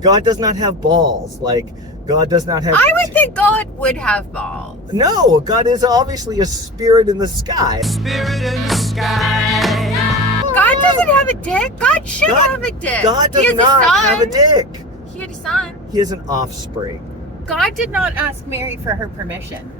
God does not have balls. Like, God does not have... I would think God would have balls. No, God is obviously a spirit in the sky. Spirit in the sky. God doesn't have a dick. God should have a dick. God He does has not a son. have a dick. He had a son. He has an offspring. God did not ask Mary for her permission.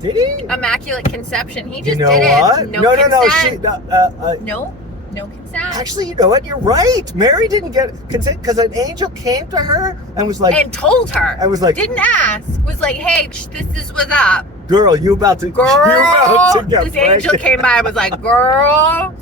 Did he? Immaculate conception. He just You know did it. what? No She, consent. No consent. actually, you know what? You're right. Mary didn't get consent because an angel came to her and was like... And told her. I was like... Didn't ask. Was like, hey, this is what's up. Girl, you about to... Girl. You about to get This pregnant. angel came by and was like, girl.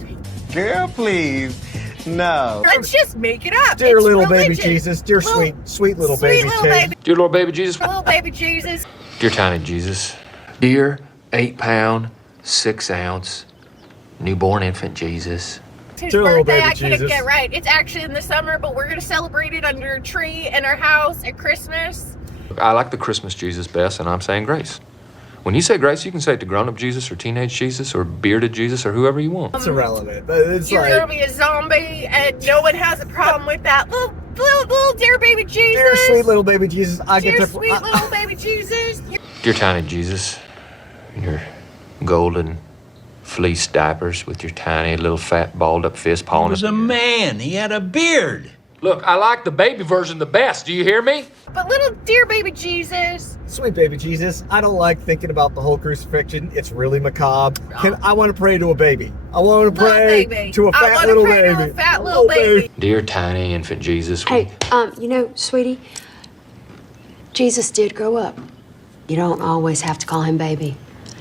Girl, please. No. Let's just make it up. Dear It's little religion. baby Jesus. Dear Little- sweet little baby little Jesus. baby. Dear Lord baby Jesus. Little baby Jesus. Dear tiny Jesus. Dear 8-pound, 6-ounce, newborn infant Jesus. His Dear little birthday, baby I couldn't Jesus. get right. It's actually in the summer, but we're going to celebrate it under a tree in our house at Christmas. I like the Christmas Jesus best, and I'm saying grace. When you say grace, you can say it to grown-up Jesus or teenage Jesus or bearded Jesus or whoever you want. It's irrelevant. It's You're like... going to be a zombie, and no one has a problem with that. Little dear baby Jesus. Dear sweet little baby Jesus. I Dear get to... sweet little baby Jesus. Dear tiny Jesus, in your golden fleece diapers with your tiny little fat balled up fist He pawing was a man. He had a beard. Look, I like the baby version the best. Do you hear me? But little dear baby Jesus. Sweet baby Jesus, I don't like thinking about the whole crucifixion. It's really macabre. I want to pray to a baby. I want to Little pray baby. to a I fat wanna little pray baby. to a fat little baby. Dear tiny infant Jesus. Hey, you know, sweetie, Jesus did grow up. You don't always have to call him baby.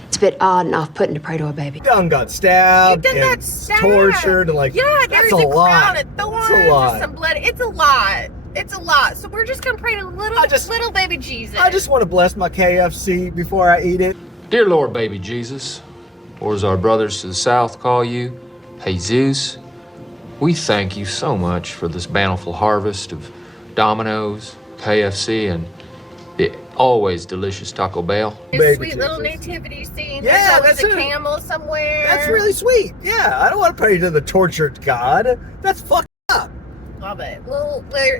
It's a bit odd and off-putting to pray to a baby. Young got stabbed You done and got stabbed. tortured and like... Yeah, that's there's a lot. crown of thorns That's a lot. and some blood. It's a lot. It's a lot. So we're just gonna pray to little baby Jesus. I just want to bless my KFC before I eat it. Dear Lord baby Jesus, or as our brothers to the south call you, Jesus, we thank you so much for this bountiful harvest of Domino's, KFC, and the always delicious Taco Bell. This Baby sweet Jesus. little nativity scene. Yeah, There's always that's a it. camel somewhere. That's really sweet. Yeah, I don't want to pray to the tortured God. That's fucked up. Love it.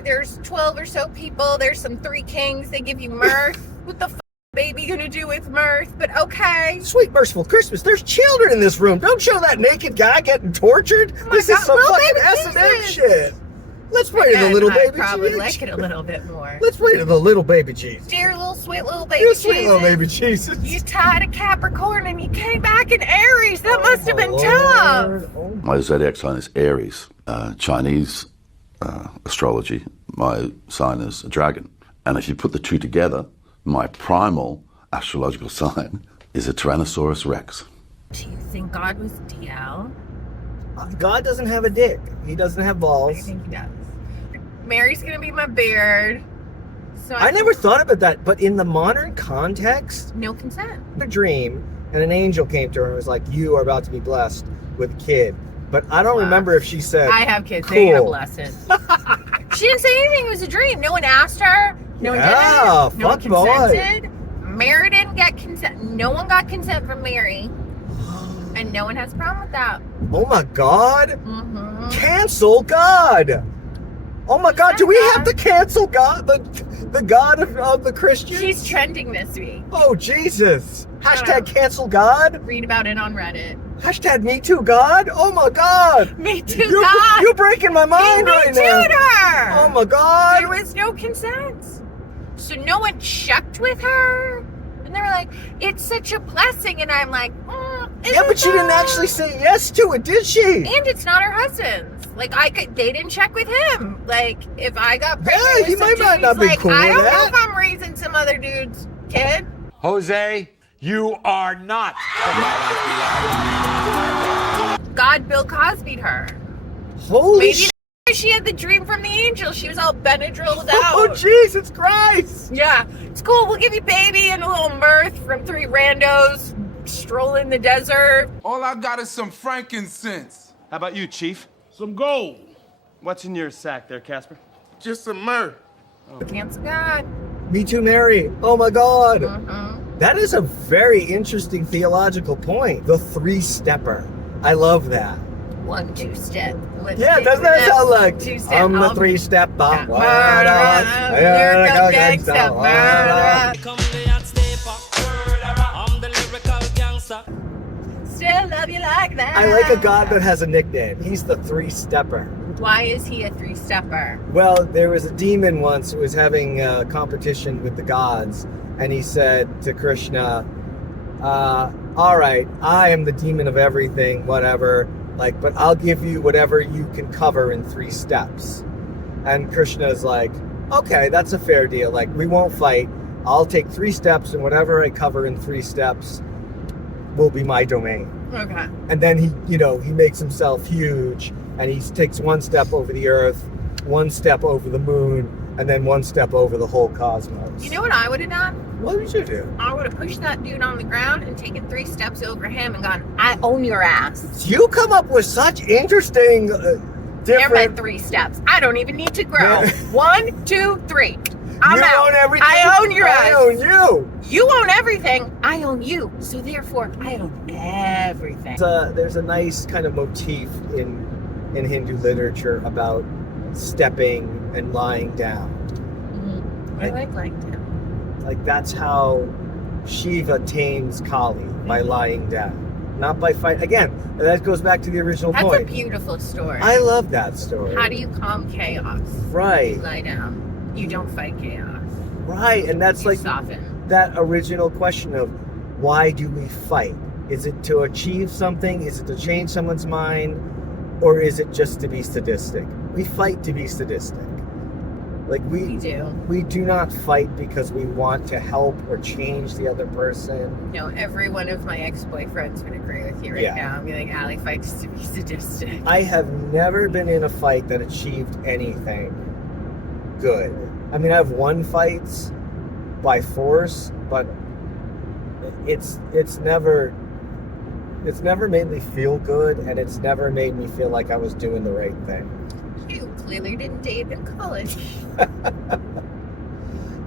There's 12 or so people. There's some 3 kings. They give you mirth. What the f baby gonna do with mirth? But okay. Sweet merciful Christmas. There's children in this room. Don't show that naked guy getting tortured. Oh my This God, is some little fucking baby S&M Jesus. shit. Let's pray to the Again, little I baby probably Jesus. like it a little bit more. Let's pray to the little baby Jesus. Dear little sweet little baby Dear Jesus. sweet little baby Jesus. You tied a Capricorn and you came back in Aries. That must have been Oh, tough. Lord. Oh, My zodiac sign is Aries. Chinese astrology, my sign is a dragon. And if you put the two together, my primal astrological sign is a Tyrannosaurus Rex. Do you think God was DL? God doesn't have a dick. He doesn't have I balls. think he does. Mary's gonna be my beard. So I never thought about that, but in the modern context, No consent. a dream, and an angel came to her and was like, "You are about to be blessed with a kid." But I don't Wow. remember if she said, I have kids. They ain't a Cool. blessing. She didn't say anything. It was a dream. No one asked her. No one Yeah, did it. No one fuck boy. consented. Mary didn't get consent. No one got consent from Mary. And no one has a problem with that. "Oh my God, Mm-hmm. cancel God! Oh my God, do we have to cancel God, the God of the Christians?" She's trending this week. Oh Jesus! Hashtag know. cancel God. Read about it on Reddit. Hashtag me too God. Oh my God! Me too, You're, God. you're breaking my mind Me right too now. to her. Oh my God! There was no consent. So no one checked with her. And they were like, it's such a blessing. And I'm like, Yeah, but she didn't actually say yes to it, did she? And it's not her husband's. Like, they didn't check with him. Like, if I got pregnant Yeah, with he some might dude, not he's be like, cool I with don't know that. if I'm raising some other dude's kid. Jose, you are not. God Bill Cosby'd her. Holy Maybe shit! that's why she had the dream from the angel. She was all Benadrylled out. Oh Jesus Christ! Yeah, it's cool. We'll give you baby and a little mirth from 3 randos strolling the desert. All I got is some frankincense. How about you, Chief? Some gold. What's in your sack there, Casper? Just some myrrh. Cancel God. Me too, Mary. Oh my God! Mm-hmm. That is a very interesting theological point. The 3-stepper. I love that. 1-2 step. Let's Yeah, take doesn't it that up. sound like 2-step. I'm the I'll- 3-step Yeah. bop? Lyrical gangsta. Still love you like that. I like a god that has a nickname. He's the 3-stepper. Why is he a 3-stepper? Well, there was a demon once who was having a competition with the gods, and he said to Krishna, all right, I am the demon of everything, whatever, like, but I'll give you whatever you can cover in 3 steps. And Krishna's like, okay, that's a fair deal. Like, we won't fight. I'll take 3 steps, and whatever I cover in 3 steps will be my domain. Okay. And then he makes himself huge, and he takes 1 step over the earth, 1 step over the moon, and then 1 step over the whole cosmos. You know what I would have done? What would you do? I would have pushed that dude on the ground and taken 3 steps over him and gone, I own your ass. You come up with such interesting, They're my different... 3 steps. I don't even need to grow. 1, 2, 3. I'm you out. own everything. I own your ass. I own you. You own everything. I own you. So therefore, I own everything. There's a nice kind of motif in Hindu literature about stepping and lying down. Mm-hmm. I like that. Like, that's how Shiva tames Kali, by lying down, not by fight. Again, that goes back to the original That's point. a beautiful story. I love that story. How do you calm chaos? Right. You lie down. You don't fight chaos. Right, and that's You like soften. that original question of why do we fight? Is it to achieve something? Is it to change someone's mind? Or is it just to be sadistic? We fight to be sadistic. Like We do. We do not fight because we want to help or change the other person. You know, every one of my ex-boyfriends would agree with you right Yeah. now. I'd be like, Allie fights to be sadistic. I have never been in a fight that achieved anything good. I mean, I've won fights by force, but it's never made me feel good, and it's never made me feel like I was doing the right thing. You clearly didn't date in college.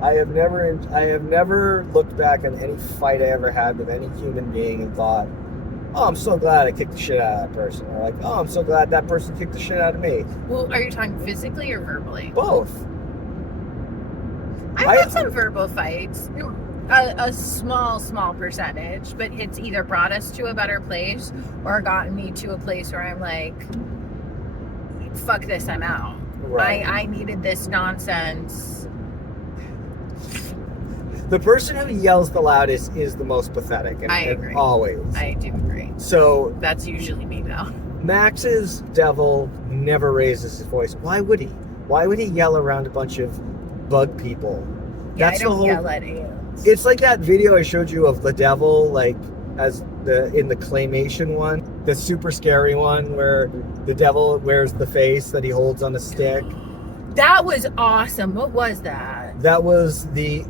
I have never looked back on any fight I ever had with any human being and thought, oh, I'm so glad I kicked the shit out of that person. Or like, oh, I'm so glad that person kicked the shit out of me. Well, are you talking physically or verbally? Both. I've had some verbal fights. A small percentage, but it's either brought us to a better place or gotten me to a place where I'm like, fuck this, I'm out. Right. I needed this nonsense. The person who yells the loudest is the most pathetic. And, I and agree. always. I do agree. So That's usually me though. Max's devil never raises his voice. Why would he? Why would he yell around a bunch of bug people? Yeah, That's I don't the whole. yell at aliens. It's like that video I showed you of the devil, like in the claymation one, the super scary one where the devil wears the face that he holds on a stick. That was awesome. What was that? That was the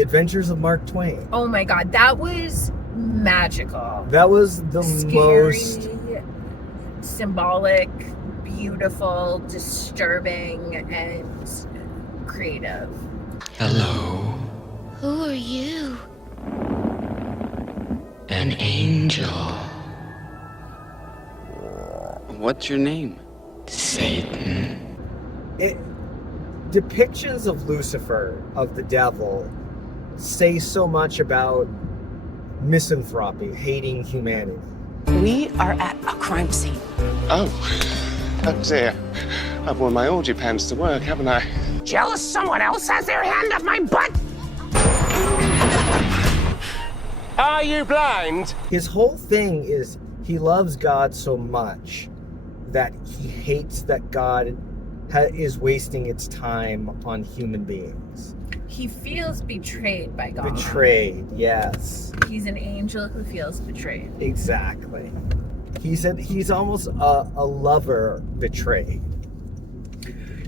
Adventures of Mark Twain. Oh my god, that was magical. That was the Scary, most symbolic, beautiful, disturbing, and creative. Hello, Who are you? an angel. What's your name? Satan. Depictions of Lucifer, of the devil, say so much about misanthropy, hating humanity. We are at a crime scene. Oh dear. I've worn my orgy pants to work, haven't I? Jealous someone else has their hand up my butt? Are you blind? His whole thing is he loves God so much that he hates that God is wasting its time on human beings. He feels betrayed by God. Betrayed, yes. He's an angel who feels betrayed. Exactly. He's almost a lover betrayed.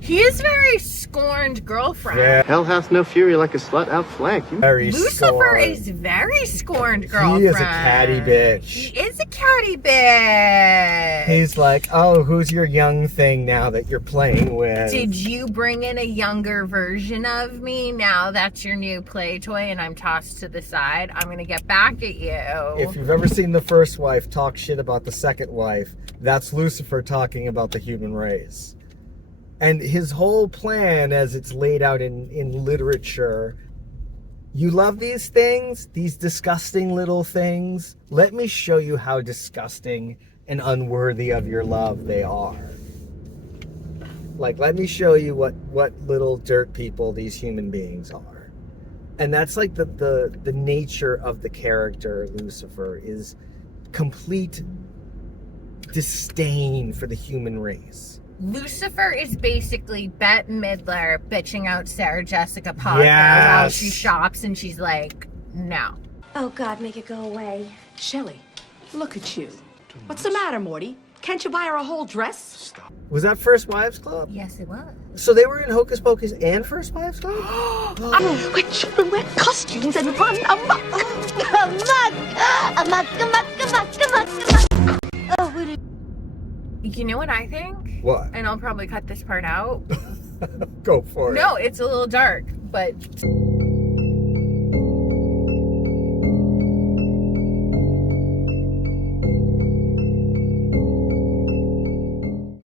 He is very scorned girlfriend. Yeah. Hell hath no fury like a slut outflanked. Very Lucifer scorned. is very scorned girlfriend. He is a catty bitch. He is a catty bitch. He's like, oh, who's your young thing now that you're playing with? Did you bring in a younger version of me? Now that's your new play toy and I'm tossed to the side. I'm going to get back at you. If you've ever seen the first wife talk shit about the second wife, that's Lucifer talking about the human race. And his whole plan, as it's laid out in literature, you love these things, these disgusting little things. Let me show you how disgusting and unworthy of your love they are. Like, let me show you what little dirt people these human beings are. And that's like the nature of the character Lucifer is complete disdain for the human race. Lucifer is basically Bette Midler bitching out Sarah Jessica Parker while she shops, and she's like, no. Oh, God, make it go away. Shelley, look at you. What's the matter, Morty? Can't you buy her a whole dress? Was that First Wives Club? Yes, it was. So they were in Hocus Pocus and First Wives Club? Where children wear costumes and run amok. You know what I think? What? And I'll probably cut this part out. Go for it. No, it's a little dark, but